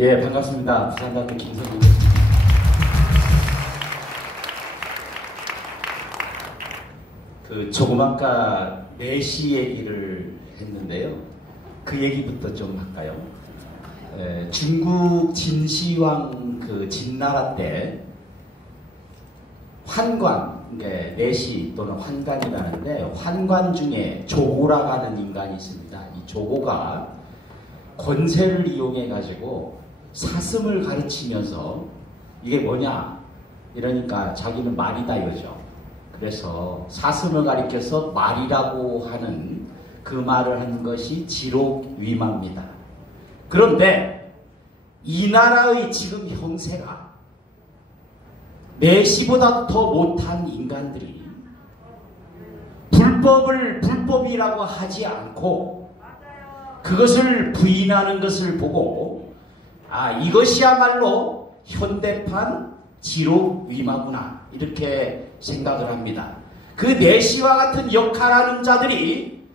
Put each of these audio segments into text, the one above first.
예, 반갑습니다. 부산대학교 김성규입니다. 조금 아까 내시 얘기를 했는데요. 그 얘기부터 좀 할까요? 중국 진시황 진나라 때 환관, 내시 또는 환관이라는데, 환관 중에 조고라고 하는 인간이 있습니다. 이 조고가 권세를 이용해 가지고 사슴을 가르치면서 이게 뭐냐 이러니까 자기는 말이다 이거죠. 그래서 사슴을 가리켜서 말이라고 하는 그 말을 한 것이 지록위마입니다. 그런데 이 나라의 지금 형세가 내시보다 더 못한 인간들이 불법을 불법이라고 하지 않고 그것을 부인하는 것을 보고, 아, 이것이야말로 현대판 지록위마구나 이렇게 생각을 합니다. 그 내시와 같은 역할하는 자들이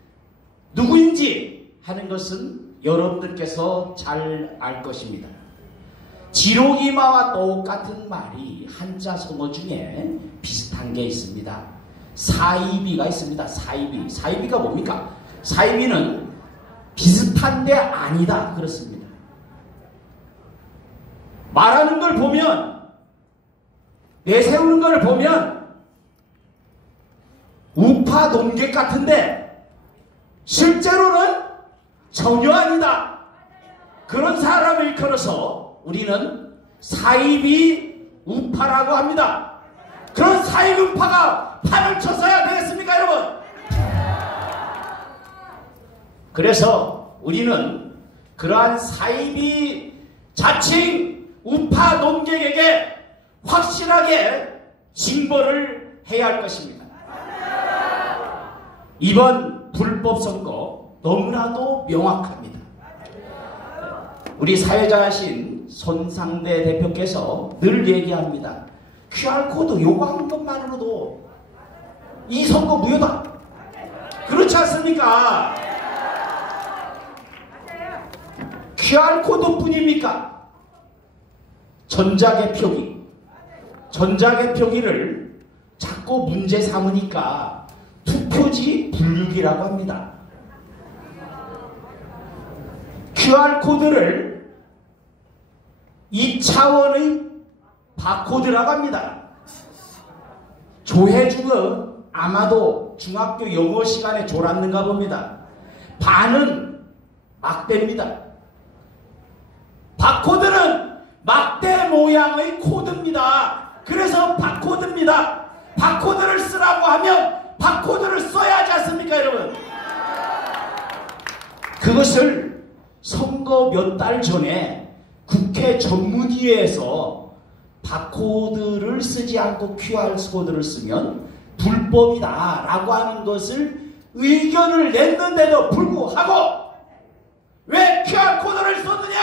누구인지 하는 것은 여러분들께서 잘 알 것입니다. 지록위마와 똑같은 말이 한자 성어 중에 비슷한 게 있습니다. 사이비가 있습니다. 사이비. 사이비가 뭡니까? 사이비는 비슷한데 아니다 그렇습니다. 말하는 걸 보면, 내세우는 걸 보면 우파 논객 같은데 실제로는 전혀 아니다. 그런 사람을 일컬어서 우리는 사이비 우파라고 합니다. 그런 사이비 우파가 판을 쳤어야 되겠습니까 여러분? 그래서 우리는 그러한 사이비 자칭 우파 논객에게 확실하게 징벌을 해야 할 것입니다. 이번 불법 선거 너무나도 명확합니다. 우리 사회자신 손상대 대표께서 늘 얘기합니다. QR코드 요구하는 것만으로도 이 선거 무효다. 그렇지 않습니까? QR코드 뿐입니까? 전자개표기를 자꾸 문제 삼으니까 투표지 분류기라고 합니다. QR코드를 2차원의 바코드라고 합니다. 조혜중은 아마도 중학교 영어 시간에 졸았는가 봅니다. 반은 막대입니다. 바코드는 막대 모양의 코드입니다. 그래서 바코드입니다. 바코드를 쓰라고 하면 바코드를 써야 하지 않습니까 여러분? 그것을 선거 몇 달 전에 국회 전문위에서 바코드를 쓰지 않고 QR코드를 쓰면 불법이다 라고 하는 것을 의견을 냈는데도 불구하고 왜 QR코드를 썼느냐?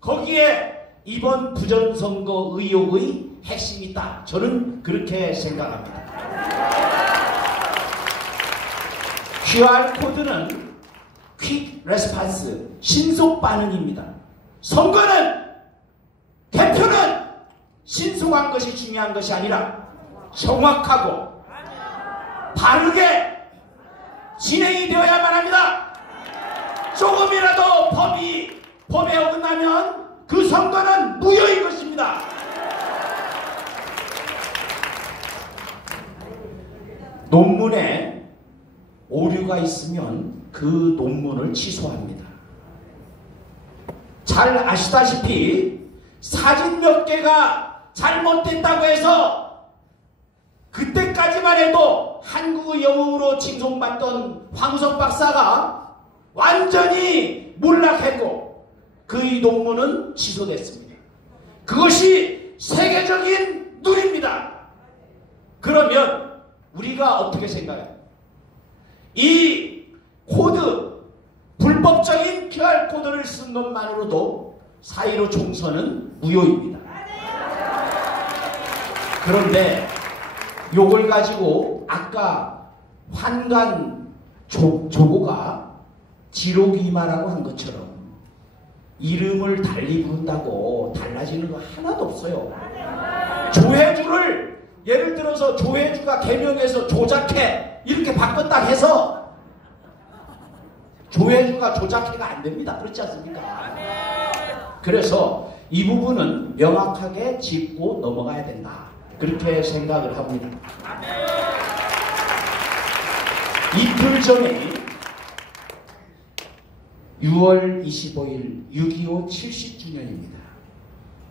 거기에 이번 부정선거 의혹의 핵심이 있다. 저는 그렇게 생각합니다. QR코드는 퀵 레스판스, 신속 반응입니다. 선거는, 개표는 신속한 것이 중요한 것이 아니라 정확하고 바르게 진행이 되어야만 합니다. 조금이라도 법에 어긋나면 그 선거는 무효인 것입니다. 논문에 오류가 있으면 그 논문을 취소합니다. 잘 아시다시피 사진 몇 개가 잘못됐다고 해서 그때까지만 해도 한국의 영웅으로 칭송받던 황우석 박사가 완전히 몰락했고 그의 논문은 취소됐습니다. 그것이 세계적인 눈입니다. 그러면 우리가 어떻게 생각해요? 이 코드, 불법적인 QR코드를 쓴 것만으로도 4.15 총선은 무효입니다. 그런데 요걸 가지고 아까 환관 조고가 지록위마라고 한 것처럼 이름을 달리 부른다고 달라지는 거 하나도 없어요. 조혜주를 예를 들어서 조혜주가 개명해서 조작해 이렇게 바꿨다 해서 조혜주가 조작해가 안 됩니다. 그렇지 않습니까? 그래서 이 부분은 명확하게 짚고 넘어가야 된다. 그렇게 생각을 합니다. 이틀 전에 6월 25일 6.25 70주년입니다.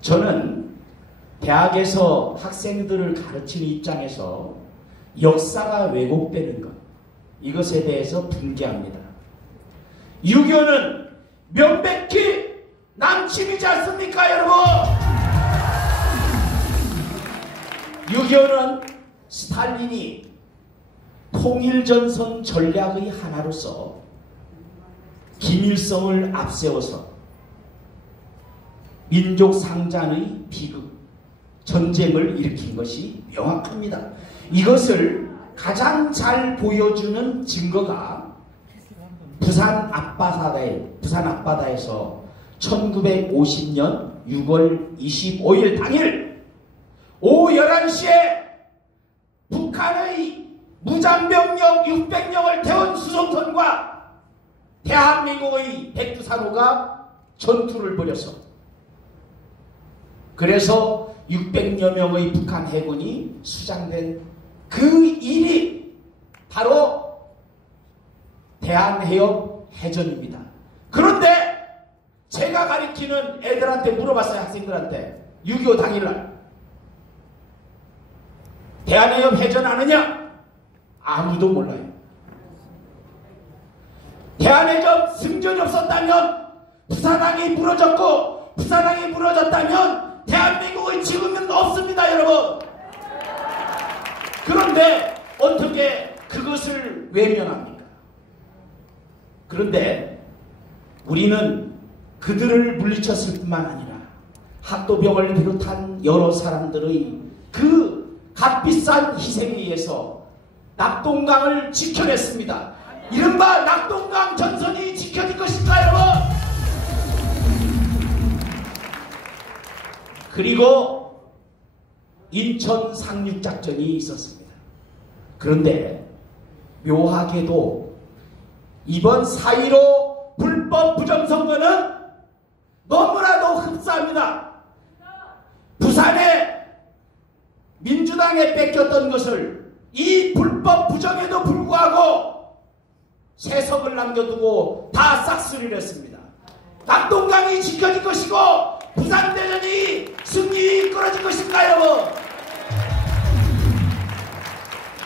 저는 대학에서 학생들을 가르치는 입장에서 역사가 왜곡되는 것, 이것에 대해서 분개합니다. 6.25는 명백히 남침이지 않습니까, 여러분? 6.25는 스탈린이 통일전선 전략의 하나로서 김일성을 앞세워서 민족 상잔의 비극, 전쟁을 일으킨 것이 명확합니다. 이것을 가장 잘 보여주는 증거가 부산 앞바다에서 1950년 6월 25일 당일 오후 11시에 북한의 무장병력 600명을 태운 수송선과 대한민국의 백두산호가 전투를 벌였어. 그래서 600여 명의 북한 해군이 수장된 그 일이 바로 대한해협 해전입니다. 그런데 제가 가르치는 애들한테 물어봤어요. 학생들한테 6.25 당일날 대한해협 해전 아느냐? 아무도 몰라요. 대한해협 승전이 없었다면 부산항이 무너졌고 부산항이 무너졌다면 대한민국의 지금은 없습니다, 여러분. 그런데 어떻게 그것을 외면합니까? 그런데 우리는 그들을 물리쳤을 뿐만 아니라 학도병을 비롯한 여러 사람들의 그 값비싼 희생에 의해서 낙동강을 지켜냈습니다. 이른바 낙동강 전선이 지켜질 것인가, 여러분? 그리고 인천 상륙작전이 있었습니다. 그런데 묘하게도 이번 4.15 불법 부정선거는 너무나도 흡사합니다. 부산에 민주당에 뺏겼던 것을 이 불법 부정에도 불구하고 세석을 남겨두고 다 싹쓸이를 했습니다. 낙동강이 지켜질 것이고 부산대전이 승리에 이끌어질 것인가, 여러분?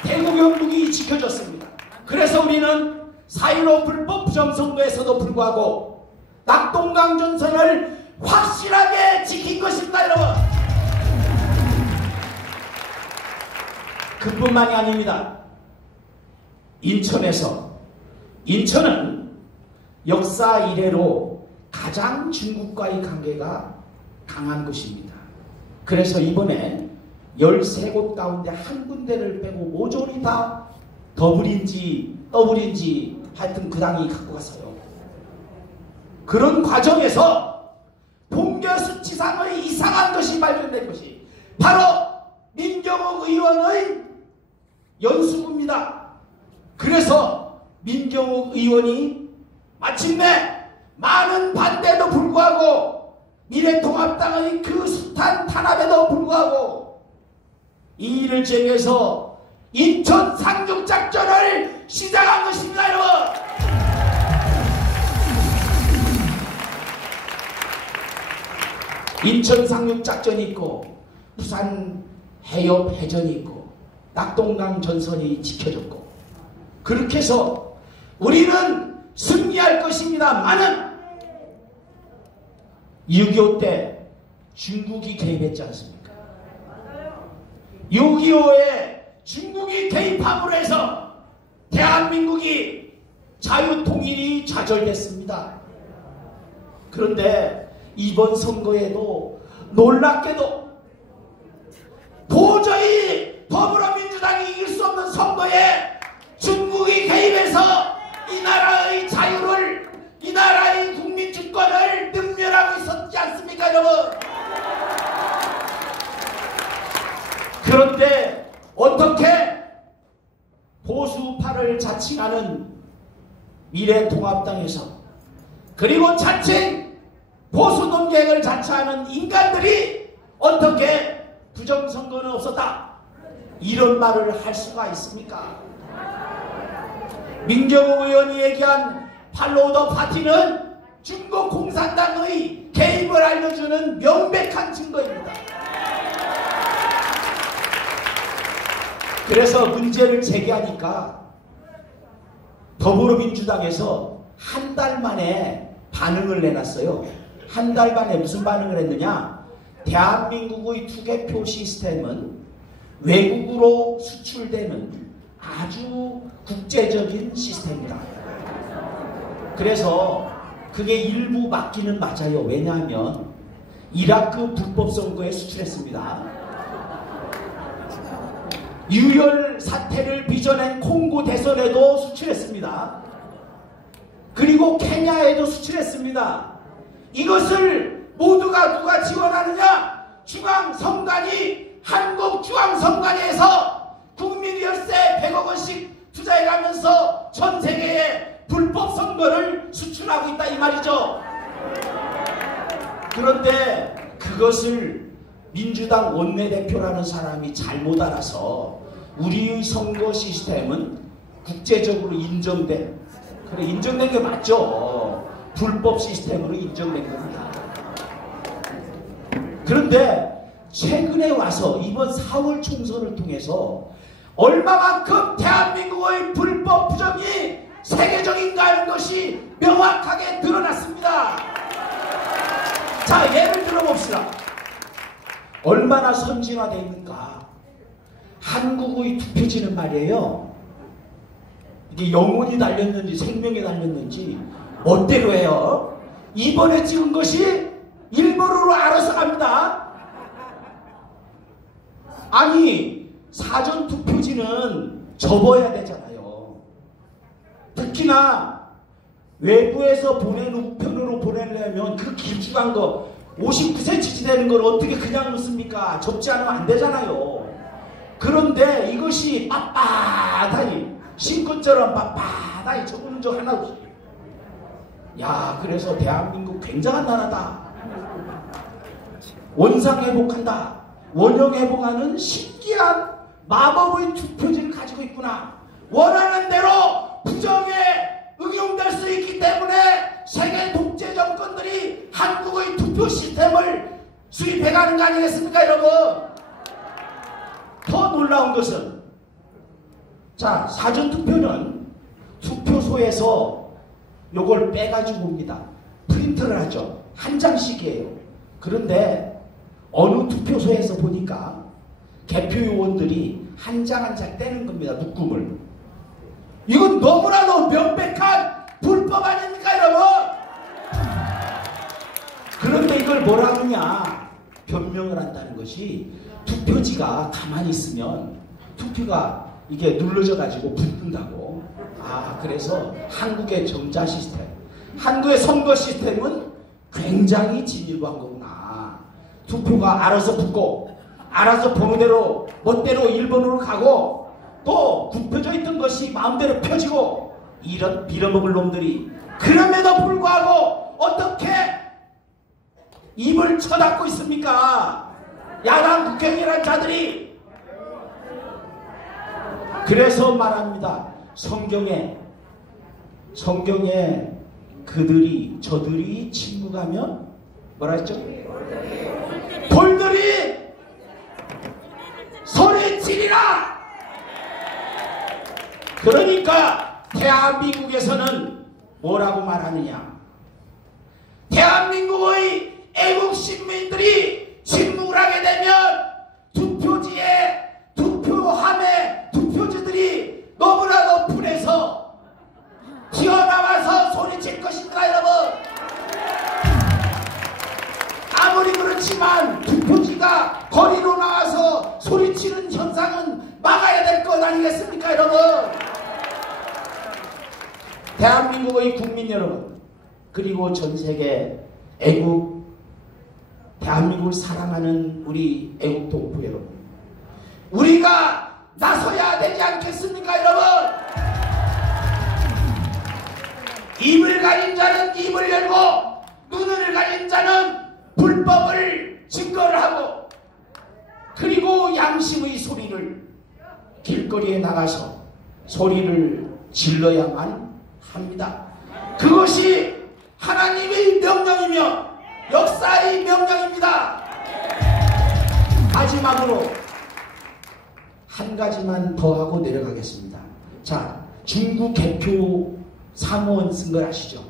대구 경북이 지켜졌습니다. 그래서 우리는 4.15 불법 부정선거에서도 불구하고 낙동강 전선을 확실하게 지킨 것입니다, 여러분. 그뿐만이 아닙니다. 인천은 역사 이래로 가장 중국과의 관계가 강한 곳입니다. 그래서 이번에 13곳 가운데 한 군데를 빼고 모조리 다 더블인지 하여튼 그 당이 갖고 갔어요. 그런 과정에서 동교수치상의 이상한 것이 발견된 것이 바로 민경욱 의원의 연수구입니다. 그래서 민경욱 의원이 마침내 많은 반대도 불구하고 미래통합당의 그 숱한 탄압에도 불구하고 이 일을 제기해서 인천 상륙작전을 시작한 것입니다, 여러분. 인천 상륙작전이 있고 부산 해협 해전이 있고 낙동강 전선이 지켜졌고 그렇게 해서 우리는 승리할 것입니다만은 6.25 때 중국이 개입했지 않습니까? 6.25에 중국이 개입함으로 해서 대한민국이 자유통일이 좌절됐습니다. 그런데 이번 선거에도 놀랍게도 도저히 더불어민주당이 이길 수 없는 선거에 중국이 개입해서 이 나라의 자유를, 이 나라의 국민 주권을 능멸하고 미래통합당에서 그리고 자칭 보수논객을 자처하는 인간들이 어떻게 부정선거는 없었다 이런 말을 할 수가 있습니까? 민경호 의원이 얘기한 팔로우 더 파티는 중국 공산당의 개입을 알려주는 명백한 증거입니다. 그래서 문제를 제기하니까 더불어민주당에서 한 달 만에 반응을 내놨어요. 한 달 만에 무슨 반응을 했느냐? 대한민국의 투개표 시스템은 외국으로 수출되는 아주 국제적인 시스템이다. 그래서 그게 일부 맞기는 맞아요. 왜냐하면 이라크 불법 선거에 수출했습니다. 유혈 사태를 빚어낸 콩고 대선에도 수출했습니다. 그리고 케냐에도 수출했습니다. 이것을 모두가 누가 지원하느냐? 중앙선관위, 한국중앙선관위에서 국민월세 100억 원씩 투자해가면서 전 세계에 불법 선거를 수출하고 있다 이 말이죠. 그런데 그것을 민주당 원내대표라는 사람이 잘못 알아서 우리의 선거 시스템은 국제적으로 인정된, 그래 인정된 게 맞죠. 불법 시스템으로 인정된 겁니다. 그런데 최근에 와서 이번 4월 총선을 통해서 얼마만큼 대한민국의 불법 부정이 세계적인가 하는 것이 명확하게 드러났습니다. 자, 예를 들어봅시다. 얼마나 선진화되어 있는가. 한국의 투표지는 말이에요. 이게 영혼이 달렸는지 생명이 달렸는지 멋대로 해요. 이번에 찍은 것이 일본어로 알아서 갑니다. 아니 사전투표지는 접어야 되잖아요. 특히나 외부에서 보낸 우편으로 보내려면 그 길쭉한 거 59cm 되는 걸 어떻게 그냥 넣습니까? 접지 않으면 안 되잖아요. 그런데 이것이 빳빳하니 신근처럼 빳빳하니 접는 적 하나 없이. 야, 그래서 대한민국 굉장한 나라다. 원상회복한다. 원형회복하는 신기한 마법의 투표지를 가지고 있구나. 원하는 대로 부정에 응용될 수 있기 때문에 세계 독재 정권들이 한국의 투표 시스템을 수입해가는 거 아니겠습니까, 여러분? 더 놀라운 것은, 자, 사전투표는 투표소에서 요걸 빼가지고 옵니다. 프린트를 하죠. 한 장씩이에요. 그런데 어느 투표소에서 보니까 개표 요원들이 한 장 한 장 떼는 겁니다. 묶음을. 이건 너무나도 명백한 불법 아닙니까, 여러분? 그런데 이걸 뭐라 하느냐? 변명을 한다는 것이 투표지가 가만히 있으면 투표가 이게 눌러져 가지고 붙는다고. 아, 그래서 한국의 정자 시스템, 한국의 선거 시스템은 굉장히 진일보한 거구나. 투표가 알아서 붙고 알아서 번호대로 멋대로 일본으로 가고 또 굽혀져 있던 것이 마음대로 펴지고, 이런 빌어먹을 놈들이 그럼에도 불구하고 어떻게 입을 쳐닫고 있습니까? 야당 국회의원이란 자들이. 그래서 말합니다. 성경에 그들이 저들이 침묵하면 뭐라 했죠? 돌들이 소리치리라. 그러니까 대한민국에서는 뭐라고 말하느냐? 대한민국의 애국 시민들이 침묵을 하게 되면 투표지에 투표함에 투표지들이 너무나도 불에서 튀어나와서 소리칠 것입니다, 여러분. 아무리 그렇지만 투표지가 거리로 나와서 소리치는 현상은 막아야 될 것 아니겠습니까, 여러분? 대한민국의 국민 여러분, 그리고 전 세계 애국, 대한민국을 사랑하는 우리 애국 동포 여러분, 우리가 나서야 되지 않겠습니까, 여러분? 입을 가진 자는 입을 열고 눈을 가진 자는 불법을 증거를 하고 그리고 양심의 소리를 길거리에 나가서 소리를 질러야만 합니다. 그것이 하나님의 명령이며 역사의 명령입니다. 마지막으로 한 가지만 더 하고 내려가겠습니다. 자, 중국 개표 사무원 쓴 걸 아시죠?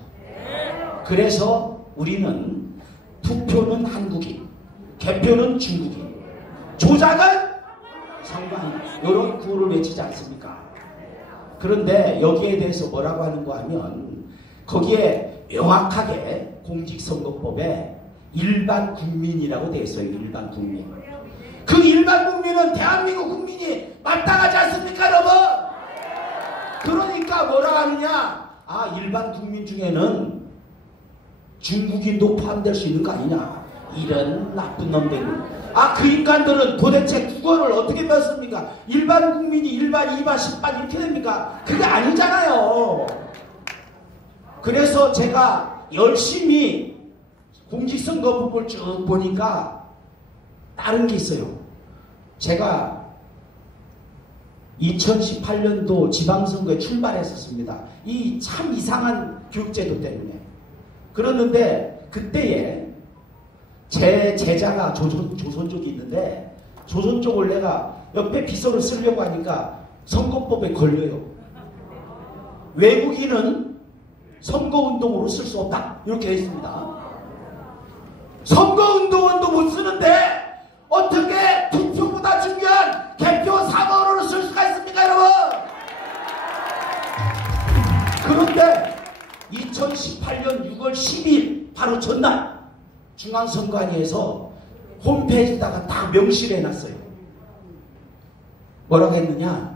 그래서 우리는 투표는 한국인, 개표는 중국인, 조작은 선관위, 이런 구호를 외치지 않습니까? 그런데 여기에 대해서 뭐라고 하는 거 하면 거기에 명확하게 공직선거법에 일반 국민이라고 되어 있어요. 일반 국민. 그 일반 국민은 대한민국 국민이 마땅하지 않습니까, 여러분? 그러니까 뭐라 하느냐? 아, 일반 국민 중에는 중국인도 포함될 수 있는 거 아니냐? 이런 나쁜 놈들. 아, 그 인간들은 도대체 국어를 어떻게 배웠습니까? 일반 국민이 1반, 2반, 10반 이렇게 됩니까? 그게 아니잖아요. 그래서 제가 열심히 공직선거법을 쭉 보니까 다른 게 있어요. 제가 2018년도 지방선거에 출마했었습니다. 이 참 이상한 교육제도 때문에. 그러는데 그때에 제 제자가 조선족이 있는데 조선족을 내가 옆에 비서를 쓰려고 하니까 선거법에 걸려요. 외국인은 선거운동으로 쓸 수 없다. 이렇게 되어 있습니다. 선거운동원도 못 쓰는데 어떻게 투표보다 중요한 개표 사무원으로 쓸 수가 있습니까, 여러분? 그런데 2018년 6월 10일 바로 전날 중앙선관위에서 홈페이지에다가 다 명시를 해놨어요. 뭐라고 했느냐?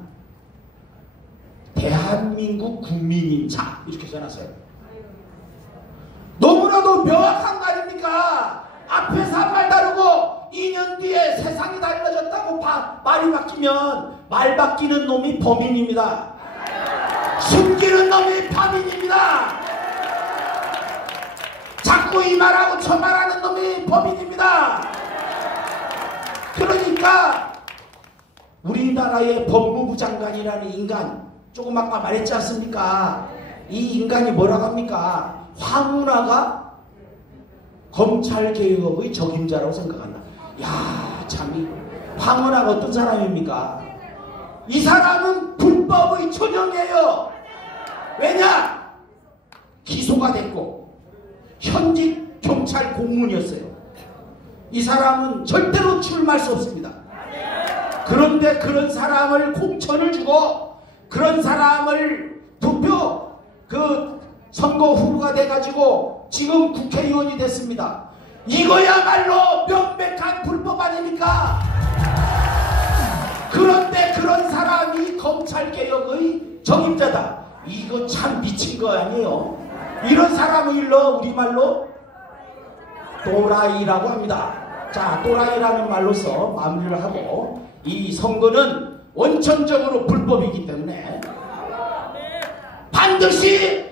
대한민국 국민인 자 이렇게 써놨어요. 너무나도 명확한 거 아닙니까? 앞에서 한 말 다르고 2년 뒤에 세상이 달라졌다고 말이 바뀌면 말 바뀌는 놈이 범인입니다. 숨기는 놈이 범인입니다. 자꾸 이 말하고 저 말하는 놈이 범인입니다. 그러니까 우리나라의 법무부 장관이라는 인간, 조금 아까 말했지 않습니까? 이 인간이 뭐라고 합니까? 황운하가 검찰개혁의 적임자라고 생각한다. 야, 참, 황운하가 어떤 사람입니까? 이 사람은 불법의 전형이에요. 왜냐? 기소가 됐고 현직 경찰 공무원이었어요. 이 사람은 절대로 출마할 수 없습니다. 그런데 그런 사람을 공천을 주고 그런 사람을 투표 선거 후보가 돼가지고 지금 국회의원이 됐습니다. 이거야말로 명백한 불법 아닙니까? 그런데 그런 사람이 검찰개혁의 적임자다. 이거 참 미친 거 아니에요? 이런 사람을 일러 우리말로 또라이라고 합니다. 자, 또라이라는 말로서 마무리를 하고, 이 선거는 원천적으로 불법이기 때문에 반드시